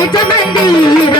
மனுஜ மந்திர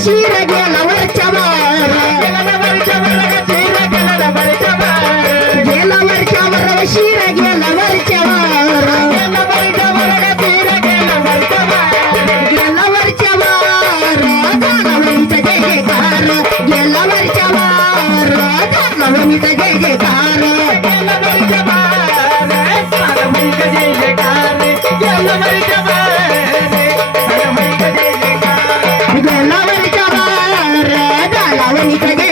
Shira Ji. anything.